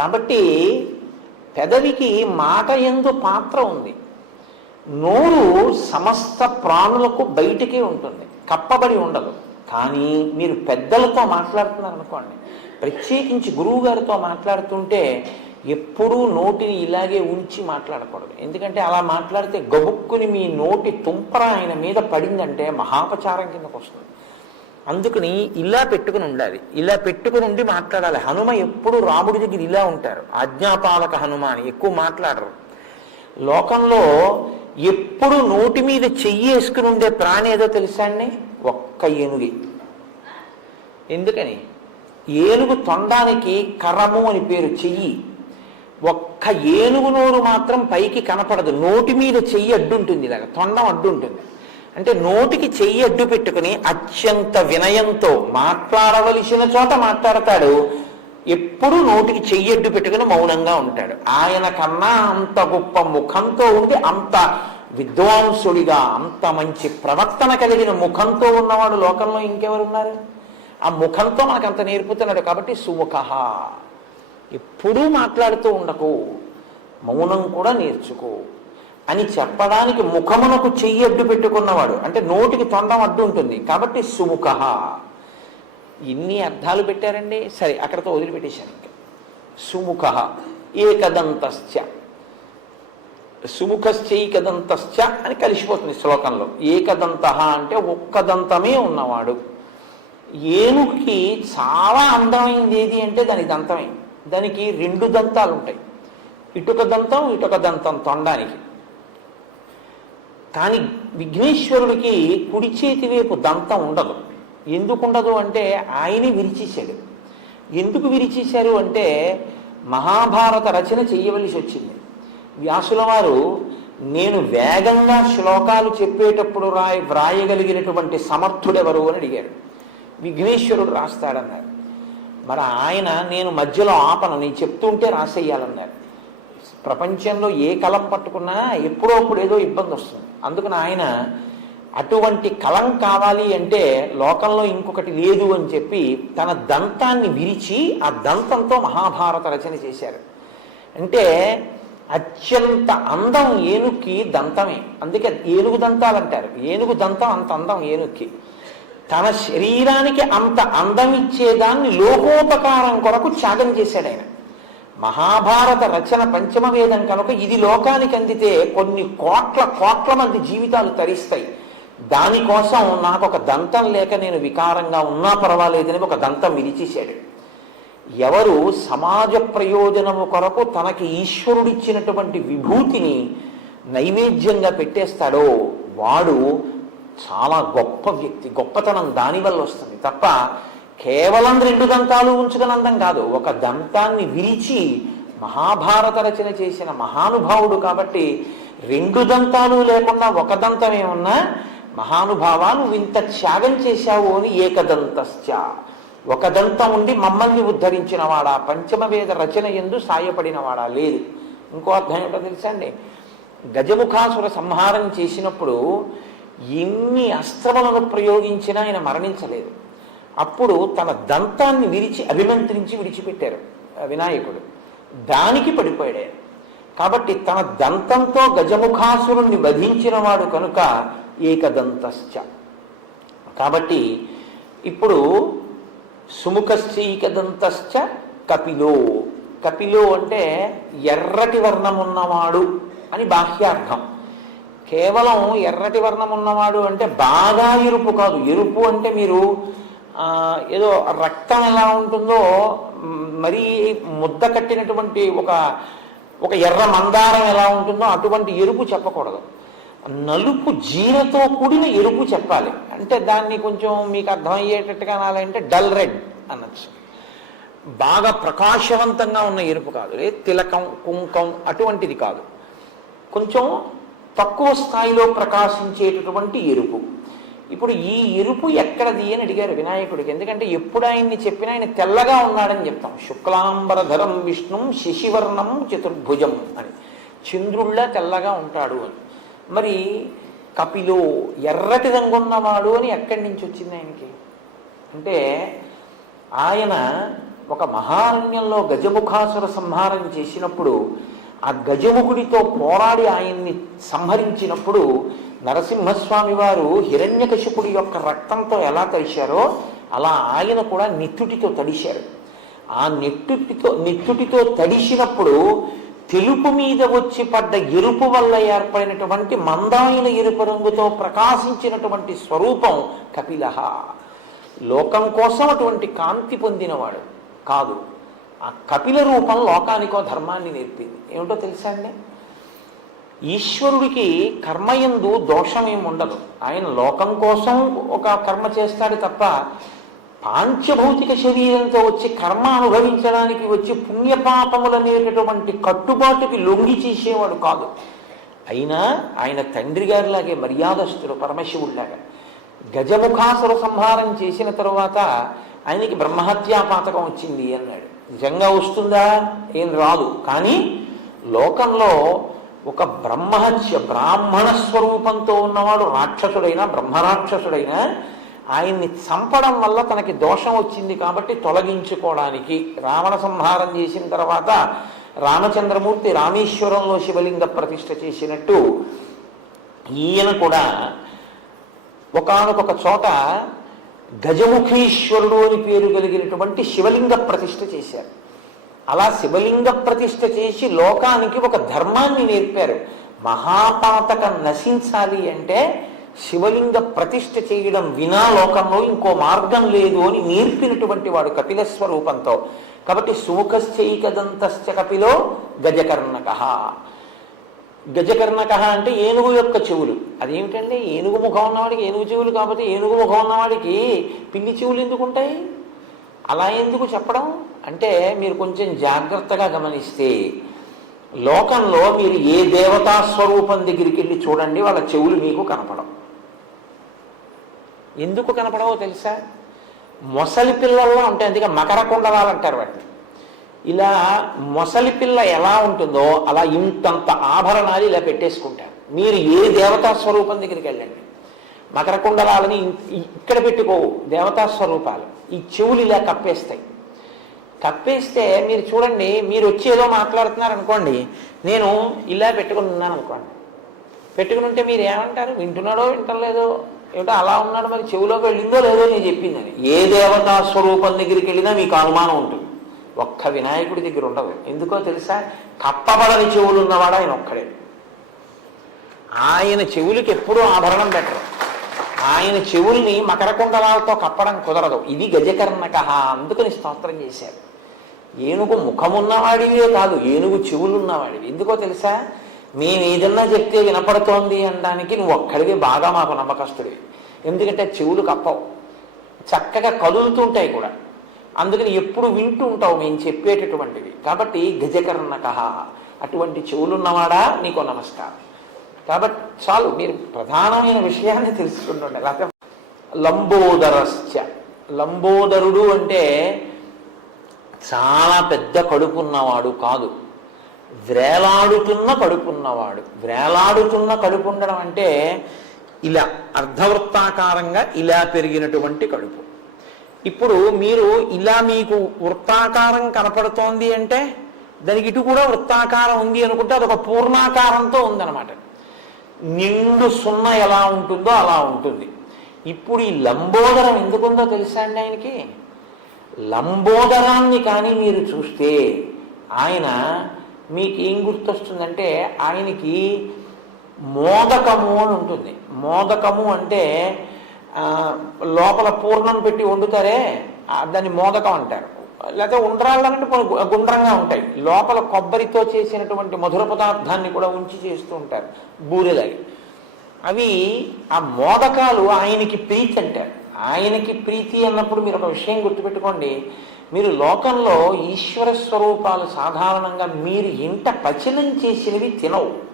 కాబట్టి పెదవికి మాట ఎందు పాత్ర ఉంది. నోరు సమస్త ప్రాణులకు బయటికే ఉంటుంది. కప్పబడి ఉండదు. కానీ మీరు పెద్దలతో మాట్లాడుతున్నారు అనుకోండి ప్రత్యేకించి గురువు గారితో మాట్లాడుతుంటే ఎప్పుడూ నోటిని ఇలాగే ఉంచి మాట్లాడకూడదు. ఎందుకంటే అలా మాట్లాడితే గబుక్కుని మీ నోటి తుంపర ఆయన మీద పడిందంటే మహాపచారం కిందకు వస్తుంది అందుకని ఇలా పెట్టుకుని ఉండాలి. ఇలా పెట్టుకుని ఉండి మాట్లాడాలి. హనుమ ఎప్పుడు రాముడి దగ్గర ఇలా ఉంటారు. ఆజ్ఞాపాలక హనుమ అని ఎక్కువ మాట్లాడరు. లోకంలో ఎప్పుడు నోటి మీద చెయ్యి వేసుకుని ఉండే ప్రాణి ఏదో తెలుసా అండి? ఒక్క ఏనుగి. ఎందుకని? ఏనుగు తొండానికి కరము అని పేరు చెయ్యి. ఒక్క ఏనుగు నోరు మాత్రం పైకి కనపడదు. నోటి మీద చెయ్యి అడ్డుంటుంది ఇలాగ. తొండం అడ్డుంటుంది. అంటే నోటికి చెయ్యి అడ్డు పెట్టుకుని అత్యంత వినయంతో మాట్లాడవలసిన చోట మాట్లాడతాడు. ఎప్పుడు నోటికి చెయ్యి అడ్డు పెట్టుకుని మౌనంగా ఉంటాడు. ఆయన కన్నా అంత గొప్ప ముఖంతో ఉండి అంత విద్వాంసుడిగా అంత మంచి ప్రవర్తన కలిగిన ముఖంతో ఉన్నవాడు లోకంలో ఇంకెవరున్నారు? ఆ ముఖంతో మనకు అంత నేర్పుతున్నాడు కాబట్టి సుముఖ. ఎప్పుడూ మాట్లాడుతూ ఉండకు. మౌనం కూడా నేర్చుకో. అని చెప్పడానికి ముఖమునకు చెయ్యి అడ్డు పెట్టుకున్నవాడు. అంటే నోటికి తొండం అడ్డు ఉంటుంది. కాబట్టి సుముఖ. ఇన్ని అర్థాలు పెట్టారండి. సరే అక్కడతో వదిలిపెట్టేశాను ఇంకా. సుముఖ. ఏకదంతశ్చ. సుముఖశ్చైకదంతశ్చ అని కలిసిపోతుంది శ్లోకంలో. ఏకదంత అంటే ఒక్క దంతమే ఉన్నవాడు. ఏనుగుకి చాలా అందమైంది ఏది అంటే దాని దంతమే. దానికి రెండు దంతాలు ఉంటాయి ఇటుక దంతం ఇటుక దంతం తొండానికి. కానీ విఘ్నేశ్వరుడికి కుడి చేతి వైపు దంతం ఉండదు. ఎందుకు ఉండదు అంటే ఆయనే విరిచేశాడు. ఎందుకు విరిచేశారు అంటే మహాభారత రచన చేయవలసి వచ్చింది. వ్యాసుల వారు నేను వేగంగా శ్లోకాలు చెప్పేటప్పుడు రాయ వ్రాయగలిగినటువంటి సమర్థుడెవరు? అని అడిగారు. విఘ్నేశ్వరుడు రాస్తాడన్నారు. మరి ఆయన నేను మధ్యలో ఆపను నేను చెప్తుంటే రాసేయాలన్నారు. ప్రపంచంలో ఏ కలం పట్టుకున్నా ఎప్పుడో అప్పుడు ఏదో ఇబ్బంది వస్తుంది. అందుకని ఆయన అటువంటి కలం కావాలి అంటే లోకంలో ఇంకొకటి లేదు అని చెప్పి తన దంతాన్ని విరిచి ఆ దంతంతో మహాభారత రచన చేశారు. అంటే అత్యంత అందం ఏనుక్కి దంతమే. అందుకే ఏనుగు దంతాలు అంటారు. ఏనుగు దంతం అంత అందం ఏనుక్కి. తన శరీరానికి అంత అందం ఇచ్చేదాన్ని లోకోపకారం కొరకు త్యాగం చేశాడు ఆయన. మహాభారత రచన పంచమ వేదం కనుక ఇది లోకానికి అందితే కొన్ని కోట్ల కోట్ల మంది జీవితాలు తరిస్తాయి. దానికోసం నాకు ఒక దంతం లేక నేను వికారంగా ఉన్నా పర్వాలేదని ఒక దంతం విరిచేశాడు. ఎవరు సమాజ ప్రయోజనము కొరకు తనకి ఈశ్వరుడిచ్చినటువంటి విభూతిని నైవేద్యంగా పెట్టేస్తాడో వాడు చాలా గొప్ప వ్యక్తి గొప్పతనం దానివల్ల వస్తుంది. తప్ప కేవలం రెండు దంతాలు ఉంచుకుని అందం కాదు ఒక దంతాన్ని విరిచి మహాభారత రచన చేసిన మహానుభావుడు కాబట్టి రెండు దంతాలు లేకుండా ఒక దంతం ఏమన్నా మహానుభావాలు నువ్వు ఇంత త్యాగం చేశావు అని ఏకదంతశ్చ. ఒక దంతం ఉండి మమ్మల్ని ఉద్ధరించినవాడా? పంచమ వేద రచన ఎందు సాయపడినవాడా? లేదు. ఇంకో అర్థం ఏంటో తెలుసా అండి? గజముఖాసుర సంహారం చేసినప్పుడు ఎన్ని అస్త్రములను ప్రయోగించినా ఆయన మరణించలేదు. అప్పుడు తన దంతాన్ని విరిచి అభిమంత్రించి విడిచిపెట్టారు వినాయకుడు. దానికి పడిపోయాడు. కాబట్టి తన దంతంతో గజముఖాసురుణ్ణి వధించిన వాడు కనుక ఏకదంతశ్చ. కాబట్టి ఇప్పుడు సుముఖశ్చైకదంతశ్చ కపిలో. కపిలో అంటే ఎర్రటి వర్ణం ఉన్నవాడు అని బాహ్యార్థం. కేవలం ఎర్రటి వర్ణం ఉన్నవాడు అంటే బాగా ఎరుపు కాదు. ఎరుపు అంటే మీరు ఏదో రక్తం ఎలా ఉంటుందో మరీ ముద్ద కట్టినటువంటి ఒక ఒక ఎర్ర మందారం ఎలా ఉంటుందో అటువంటి ఎరుపు చెప్పకూడదు. నలుపు జీరతో కూడిన ఎరుపు చెప్పాలి. అంటే దాన్ని కొంచెం మీకు అర్థమయ్యేటట్టుగా అనాలంటే డల్ రెడ్ అనొచ్చు. బాగా ప్రకాశవంతంగా ఉన్న ఎరుపు కాదు. లే తిలకం కుంకం అటువంటిది కాదు. కొంచెం తక్కువ స్థాయిలో ప్రకాశించేటటువంటి ఎరుపు. ఇప్పుడు ఈ ఎరుపు ఎక్కడది అని అడిగారు వినాయకుడికి. ఎందుకంటే ఎప్పుడు ఆయన్ని చెప్పినా ఆయన తెల్లగా ఉన్నాడని చెప్తాం. శుక్లాంబరధరం విష్ణుం శశివర్ణం చతుర్భుజం అని. చంద్రుళ్ళ తెల్లగా ఉంటాడు అని. మరి కపిలో ఎర్రటి రంగున్నవాడు అని ఎక్కడి నుంచి వచ్చింది ఆయనకి? అంటే ఆయన ఒక మహారణ్యంలో గజముఖాసుర సంహారం చేసినప్పుడు ఆ గజముఖుడితో పోరాడి ఆయన్ని సంహరించినప్పుడు నరసింహస్వామి వారు హిరణ్యకశిపుడి యొక్క రక్తంతో ఎలా తడిశారో అలా ఆయన కూడా నిత్తుటితో తడిశారు. ఆ నెట్టుటితో నెత్తుటితో తడిసినప్పుడు తెలుపు మీద వచ్చి పడ్డ ఎరుపు వల్ల ఏర్పడినటువంటి మందాయిన ఎరుపు రంగుతో ప్రకాశించినటువంటి స్వరూపం కపిలహ. లోకం కోసం అటువంటి కాంతి పొందినవాడు కాదు. ఆ కపిల రూపం లోకానికో ధర్మాన్ని నేర్పింది. ఏమిటో తెలుసా అండి? ఈశ్వరుడికి కర్మయందు దోషమేమి ఉండదు. ఆయన లోకం కోసం ఒక కర్మ చేస్తాడు తప్ప పాంచభౌతిక శరీరంతో వచ్చి కర్మ అనుభవించడానికి వచ్చి పుణ్యపాపములు అనేటటువంటి కట్టుబాటుకి లొంగి చేసేవాడు కాదు. అయినా ఆయన తండ్రి గారిలాగే మర్యాదస్తుడు పరమశివుడిలాగా గజముఖాసుర సంహారం చేసిన తరువాత ఆయనకి బ్రహ్మహత్యా పాతకం వచ్చింది అన్నాడు. నిజంగా వస్తుందా? ఏం రాదు. కానీ లోకంలో ఒక బ్రహ్మహత్య బ్రాహ్మణ స్వరూపంతో ఉన్నవాడు రాక్షసుడైనా బ్రహ్మరాక్షసుడైనా ఆయన్ని చంపడం వల్ల తనకి దోషం వచ్చింది కాబట్టి తొలగించుకోవడానికి రావణ సంహారం చేసిన తర్వాత రామచంద్రమూర్తి రామేశ్వరంలో శివలింగ ప్రతిష్ఠ చేసినట్టు ఈయన కూడా ఒకనొక చోట గజముఖీశ్వరుడు అని పేరు కలిగినటువంటి శివలింగ ప్రతిష్ఠ చేశారు. అలా శివలింగ ప్రతిష్ఠ చేసి లోకానికి ఒక ధర్మాన్ని నేర్పారు. మహాపాతకం నశించాలి అంటే శివలింగ ప్రతిష్ఠ చేయడం వినా లోకంలో ఇంకో మార్గం లేదు అని నేర్పినటువంటి వాడు కపిల స్వరూపంతో. కాబట్టి సుముఖశ్చైకదంతశ్చ కపిలో గజకర్ణక. గజకర్ణక అంటే ఏనుగు యొక్క చెవులు. అదేమిటండి ఏనుగు ముఖం ఉన్నవాడికి ఏనుగు చెవులు కాబట్టి ఏనుగు ముఖం ఉన్నవాడికి పిల్లి చెవులు ఎందుకు ఉంటాయి? అలా ఎందుకు చెప్పడం? అంటే మీరు కొంచెం జాగ్రత్తగా గమనిస్తే లోకంలో మీరు ఏ దేవతా స్వరూపం దగ్గరికి వెళ్ళి చూడండి వాళ్ళ చెవులు మీకు కనపడం ఎందుకు కనపడవో తెలుసా? మొసలి పిల్లల్లో ఉంటాయి అందుకే మకర కుండలాలు అంటారు వాటిని. ఇలా మొసలి పిల్ల ఎలా ఉంటుందో అలా ఇంతంత ఆభరణాలు ఇలా పెట్టేసుకుంటారు. మీరు ఏ దేవతా స్వరూపం దగ్గరికి వెళ్ళండి. మకర కుండలాలని ఇక్కడ పెట్టుకోవు దేవతా స్వరూపాలు. ఈ చెవులు ఇలా కప్పేస్తాయి. కప్పేస్తే మీరు చూడండి మీరు వచ్చి ఏదో మాట్లాడుతున్నారు అనుకోండి నేను ఇలా పెట్టుకుని ఉన్నాను అనుకోండి. పెట్టుకుని ఉంటే మీరు ఏమంటారు? వింటున్నాడో వింటలేదో? ఏమిటో అలా ఉన్నాడు మరి చెవిలోకి వెళ్ళిందో లేదో నేను చెప్పిందని. ఏ దేవతా స్వరూపం దగ్గరికి వెళ్ళినా మీకు అనుమానం ఉంటుంది. ఒక్క వినాయకుడి దగ్గర ఉండవు. ఎందుకో తెలుసా? కప్పబడని చెవులు ఉన్నవాడు ఆయన ఒక్కడే. ఆయన చెవులకి ఎప్పుడూ ఆభరణం పెట్టరు. ఆయన చెవుల్ని మకర కుండలాలతో కప్పడం కుదరదు. ఇది గజకర్ణక అందుకని స్తోత్రం చేశారు. ఏనుగు ముఖమున్నవాడివే కాదు ఏనుగు చెవులున్నవాడివి. ఎందుకో తెలుసా? మేము ఏదన్నా చెప్తే వినపడుతోంది అనడానికి నువ్వు ఒక్కడివి బాగా మాకు నమ్మకస్తుడివి. ఎందుకంటే చెవులు కప్పవు. చక్కగా కదులుతుంటాయి కూడా. అందుకని ఎప్పుడు వింటూ ఉంటావు మేము చెప్పేటటువంటివి కాబట్టి గజకర్ణక. అటువంటి చెవులున్నవాడా నీకు నమస్కారం. కాబట్టి చాలు మీరు ప్రధానమైన విషయాన్ని తెలుసుకుంటుండే లేకపోతే లంబోదరస్య లంబోదరుడు అంటే చాలా పెద్ద కడుపున్నవాడు కాదు. వ్రేలాడుతున్న కడుపున్నవాడు. వ్రేలాడుతున్న కడుపు ఉండడం అంటే ఇలా అర్ధవృత్తాకారంగా ఇలా పెరిగినటువంటి కడుపు. ఇప్పుడు మీరు ఇలా మీకు వృత్తాకారం కనపడుతోంది అంటే దానికి ఇటు కూడా వృత్తాకారం ఉంది అనుకుంటే అదొక పూర్ణాకారంతో ఉందన్నమాట. నిండు సున్న ఎలా ఉంటుందో అలా ఉంటుంది. ఇప్పుడు ఈ లంబోదరం ఎందుకుందో తెలుసా అండి ఆయనకి? లంబోదరాన్ని కానీ మీరు చూస్తే ఆయన మీకు ఏం గుర్తొస్తుందంటే ఆయనకి మోదకము అని ఉంటుంది. మోదకము అంటే లోపల పూర్ణం పెట్టి వండుతారే దాన్ని మోదకం అంటారు. లేకపోతే ఉండ్రాళ్ళు గు- గుండ్రంగా ఉంటాయి. లోపల కొబ్బరితో చేసినటువంటి మధుర పదార్థాన్ని కూడా ఉంచి చేస్తూ ఉంటారు. బూరెలాగి అవి ఆ మోదకాలు ఆయనకి ప్రీతి అంటారు. ఆయనకి ప్రీతి అన్నప్పుడు మీరు ఒక విషయం గుర్తుపెట్టుకోండి. మీరు లోకంలో ఈశ్వర స్వరూపాలు సాధారణంగా మీరు ఇంట పచనం చేసినవి తినవు.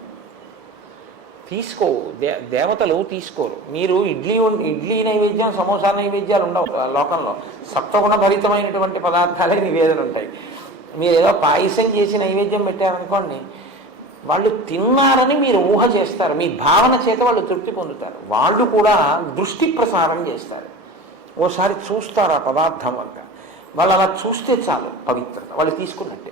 తీసుకో. దే దేవతలు తీసుకోరు. మీరు ఇడ్లీ ఇడ్లీ నైవేద్యం సమోసా నైవేద్యాలు ఉండవు. లోకంలో సప్తగుణ భరితమైనటువంటి పదార్థాలే నివేదన ఉంటాయి మీరు ఏదో పాయసం చేసి నైవేద్యం పెట్టారనుకోండి వాళ్ళు తిన్నారని మీరు ఊహ చేస్తారు. మీ భావన చేత వాళ్ళు తృప్తి పొందుతారు. వాళ్ళు కూడా దృష్టి ప్రసారం చేస్తారు. ఓసారి చూస్తారు ఆ పదార్థం వంక వాళ్ళు అలా చూస్తే చాలు పవిత్రత. వాళ్ళు తీసుకున్నట్టే.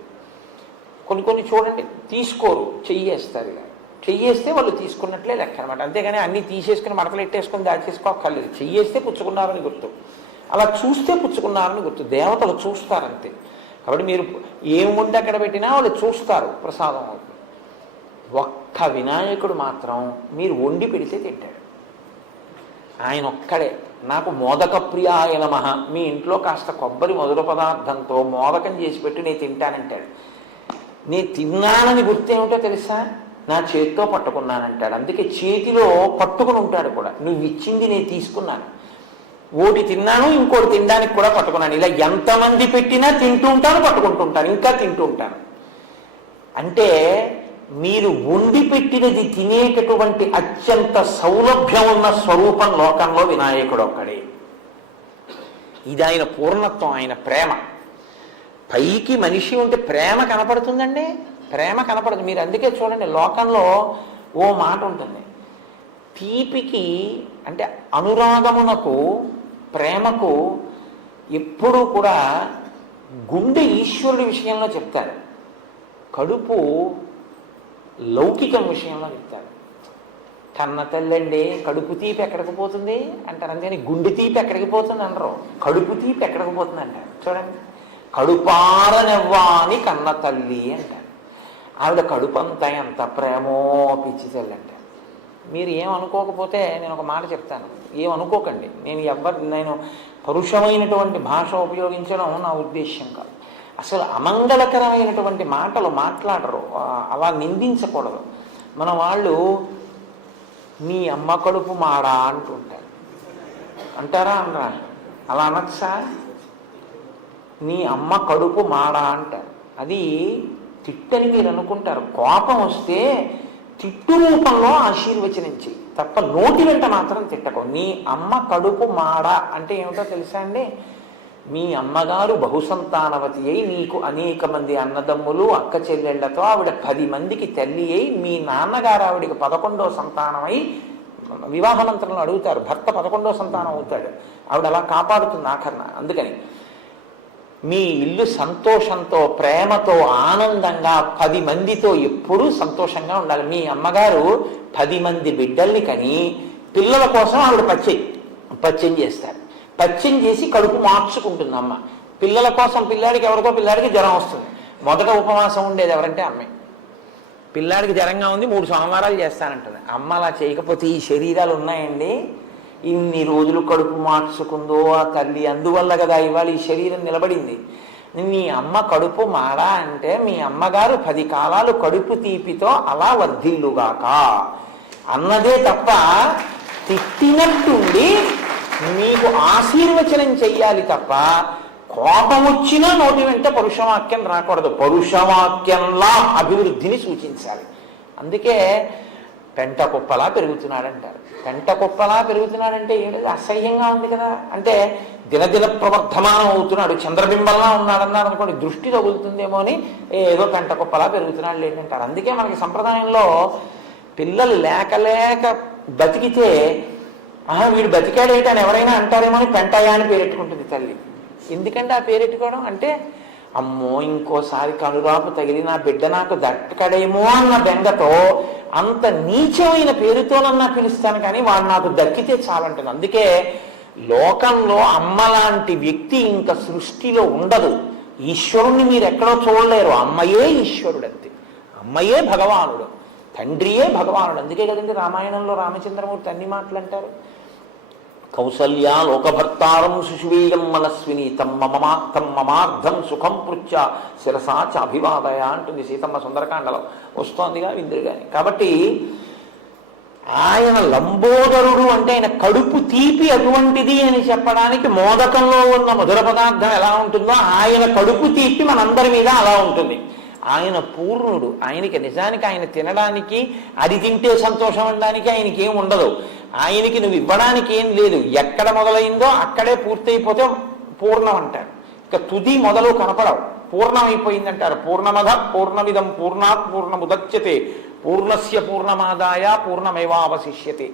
కొన్ని కొన్ని చూడండి తీసుకోరు చెయ్యేస్తారు ఇలా చెయ్యేస్తే వాళ్ళు తీసుకున్నట్లే లెక్క అనమాట అంతేగాని అన్నీ తీసేసుకుని మడతలు ఎట్టేసుకుని దాచేసుకోక్కర్లేదు చెయ్యేస్తే పుచ్చుకున్నారని గుర్తు. అలా చూస్తే పుచ్చుకున్నారని గుర్తు. దేవతలు చూస్తారంతే. కాబట్టి మీరు ఏం ఉండి అక్కడ పెట్టినా వాళ్ళు చూస్తారు ప్రసాదం అవుతుంది. ఒక్క వినాయకుడు మాత్రం మీరు వండి పెడితే తింటాడు. ఆయన ఒక్కడే. నాకు మోదక ప్రియాయ నమః. మీ ఇంట్లో కాస్త కొబ్బరి మధుర పదార్థంతో మోదకం చేసి పెట్టి నేను తింటానంటాడు. నేను తిన్నానని గుర్తేమిటో తెలుసా? నా చేతితో పట్టుకున్నానంటాడు. అందుకే చేతిలో పట్టుకుని ఉంటాడు కూడా. నువ్వు ఇచ్చింది నేను తీసుకున్నాను. ఓటి తిన్నాను ఇంకోటి తినడానికి కూడా పట్టుకున్నాను. ఇలా ఎంతమంది పెట్టినా తింటూ ఉంటాను పట్టుకుంటూ ఉంటాను. ఇంకా తింటూ ఉంటాను. అంటే మీరు వండి పెట్టినది తినేటటువంటి అత్యంత సౌలభ్యం ఉన్న స్వరూపం లోకంలో వినాయకుడు ఒక్కడే. ఇది ఆయన పూర్ణత్వం ఆయన ప్రేమ. పైకి మనిషి ఉంటే ప్రేమ కనపడుతుందండి? ప్రేమ కనపడదు. మీరు అందుకే చూడండి లోకంలో ఓ మాట ఉంటుంది. తీపికి అంటే అనురాగమునకు ప్రేమకు ఎప్పుడూ కూడా గుండె ఈశ్వరుడి విషయంలో చెప్తారు. కడుపు లౌకికం విషయంలో చెప్తారు. కన్న తల్లండి కడుపు తీపి ఎక్కడికి పోతుంది? అంటారు. అంతేని గుండె తీపి ఎక్కడికి పోతుంది అనరు కడుపు తీపి ఎక్కడికి పోతుంది అంటారు. చూడండి. కడుపారనెవ్వాని కన్న తల్లి అంటారు. ఆవిడ కడుపు ఎంత ప్రేమో పిచ్చి మీరు ఏమనుకోకపోతే నేను ఒక మాట చెప్తాను. ఏమనుకోకండి నేను ఎవరు నేను పరుషమైనటువంటి భాష ఉపయోగించడం నా ఉద్దేశ్యం కాదు. అసలు అమంగళకరమైనటువంటి మాటలు మాట్లాడరు. అలా నిందించకూడదు. మన వాళ్ళు మీ అమ్మ కడుపు మాడా అంటుంటారు. అంటారా అనరా? అలా అనొచ్చా? నీ అమ్మ కడుపు మాడా అంటారు. అది తిట్టని మీరు అనుకుంటారు. కోపం వస్తే తిట్టు రూపంలో ఆశీర్వచనించి. తప్ప నోటి వెంట మాత్రం తిట్టకు. నీ అమ్మ కడుపు మాడ అంటే ఏమిటో తెలుసా అండి? మీ అమ్మగారు బహుసంతానవతి అయి నీకు అనేక మంది అన్నదమ్ములు అక్క చెల్లెళ్ళతో ఆవిడ పది మందికి తల్లి అయి మీ నాన్నగారు ఆవిడికి పదకొండో సంతానమై వివాహమంత్రంలో అడుగుతారు. భర్త పదకొండో సంతానం అవుతాడు. ఆవిడ అలా కాపాడుతుంది ఆఖరణ అందుకని మీ ఇల్లు సంతోషంతో ప్రేమతో ఆనందంగా పది మందితో ఎప్పుడూ సంతోషంగా ఉండాలి. మీ అమ్మగారు పది మంది బిడ్డల్ని కని పిల్లల కోసం ఆవిడ పచ్చయి పచ్చం చేస్తారు. పచ్చం చేసి కడుపు మార్చుకుంటుంది అమ్మ పిల్లల కోసం పిల్లాడికి ఎవరికో పిల్లాడికి జ్వరం వస్తుంది. మొదట ఉపవాసం ఉండేది ఎవరంటే అమ్మాయి పిల్లాడికి జ్వరంగా ఉంది మూడు సోమవారాలు చేస్తానంటుంది. అమ్మ అలా చేయకపోతే ఈ శరీరాలు ఉన్నాయండి? ఇన్ని రోజులు కడుపు మార్చుకుందో ఆ తల్లి. అందువల్ల కదా ఇవాళ ఈ శరీరం నిలబడింది. మీ అమ్మ కడుపు మాడా అంటే మీ అమ్మగారు పది కాలాలు కడుపు తీపితో అలా వర్ధిల్లుగాక. అన్నదే తప్ప తిట్టినట్టుండి మీకు ఆశీర్వచనం చెయ్యాలి తప్ప కోపం వచ్చినా నోటి వెంట పరుషవాక్యం రాకూడదు. పరుషవాక్యంలా అభివృద్ధిని సూచించాలి. అందుకే పెంట కుప్పలా పెరుగుతున్నాడంటారు. పెంట కుప్పలా పెరుగుతున్నాడంటే ఏంటి అసహ్యంగా ఉంది కదా. అంటే దినదిన ప్రవర్ధమానం అవుతున్నాడు చంద్రబింబంలా ఉన్నాడన్నారు అనుకోండి దృష్టి తగులుతుందేమో అని ఏదో పెంట కుప్పలా పెరుగుతున్నాడు లేదంటారు అందుకే మనకి సంప్రదాయంలో పిల్లలు లేక లేక బతికితే వీడు బతికాడేటని అని ఎవరైనా అంటారేమో అని పెంటయ్య అని పేరెట్టుకుంటుంది తల్లి. ఎందుకంటే ఆ పేరెట్టుకోవడం అంటే అమ్మో ఇంకోసారి కనురాపు తగిలి నా బిడ్డ నాకు దక్కడేమో అన్న బెంగతో అంత నీచమైన పేరుతోనన్నా పిలుస్తాను కానీ వాడు నాకు దక్కితే చాలంటుంది. అందుకే లోకంలో అమ్మ లాంటి వ్యక్తి ఇంకా సృష్టిలో ఉండదు. ఈశ్వరుణ్ణి మీరు ఎక్కడో చూడలేరు. అమ్మయే ఈశ్వరుడు అంతే అమ్మయే భగవానుడు. తండ్రియే భగవానుడు. అందుకే కదండి రామాయణంలో రామచంద్రమూర్తి అన్ని మాటలు అంటారు కౌసల్య లోకభర్తారం శిశువీయం మనస్విని తమ్మమా తమ్మమార్థం సుఖం పృచ్చ శిరసా చ అభివాదయ అంటుంది సీతమ్మ సుందరకాండలో. వస్తోందిగా విందురు గాని. కాబట్టి ఆయన లంబోదరుడు అంటే ఆయన కడుపు తీపి అటువంటిది అని చెప్పడానికి మోదకంలో ఉన్న మధుర పదార్థం ఎలా ఉంటుందో ఆయన కడుపు తీపి మనందరి మీద అలా ఉంటుంది. ఆయన పూర్ణుడు. ఆయనకి నిజానికి ఆయన తినడానికి అది తింటే సంతోషం అనడానికి ఆయనకి ఏం ఉండదు. ఆయనకి నువ్వు ఇవ్వడానికి ఏం లేదు. ఎక్కడ మొదలైందో అక్కడే పూర్తయిపోతే పూర్ణం అంటారు. ఇక తుది మొదలు కనపడవు. పూర్ణమైపోయిందంటారు. పూర్ణమధ పూర్ణమిదం పూర్ణాత్ పూర్ణముదచ్యతే పూర్ణస్య పూర్ణమాదాయ పూర్ణమేవావశిష్యతే.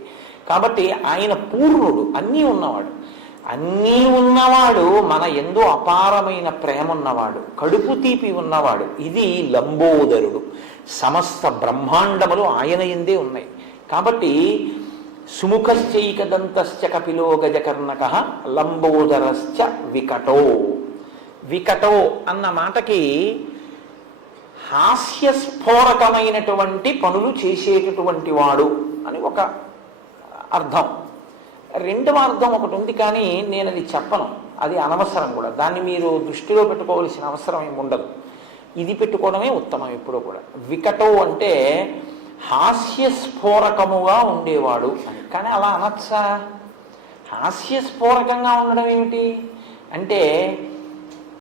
కాబట్టి ఆయన పూర్ణుడు. అన్నీ ఉన్నవాడు. అన్నీ ఉన్నవాడు మన ఎందు అపారమైన ప్రేమ ఉన్నవాడు కడుపు తీపి ఉన్నవాడు. ఇది లంబోదరుడు. సమస్త బ్రహ్మాండములు ఆయన ఎందే ఉన్నాయి. కాబట్టి సుముఖశ్చైకదంతశ్చ కపిలో గజకర్ణక లంబోదరశ్చ వికటో. వికటో అన్న మాటకి హాస్యస్ఫోరకమైనటువంటి పనులు చేసేటటువంటి వాడు అని ఒక అర్థం. రెండవ అర్థం ఒకటి ఉంది కానీ నేను అది చెప్పను. అది అనవసరం కూడా. దాన్ని మీరు దృష్టిలో పెట్టుకోవాల్సిన అవసరం ఏమి ఉండదు. ఇది పెట్టుకోవడమే ఉత్తమం ఎప్పుడూ కూడా. వికటో అంటే హాస్యస్ఫోరకముగా ఉండేవాడు అని. కానీ అలా అనొచ్చా? హాస్యస్ఫోరకంగా ఉండడం ఏమిటి? అంటే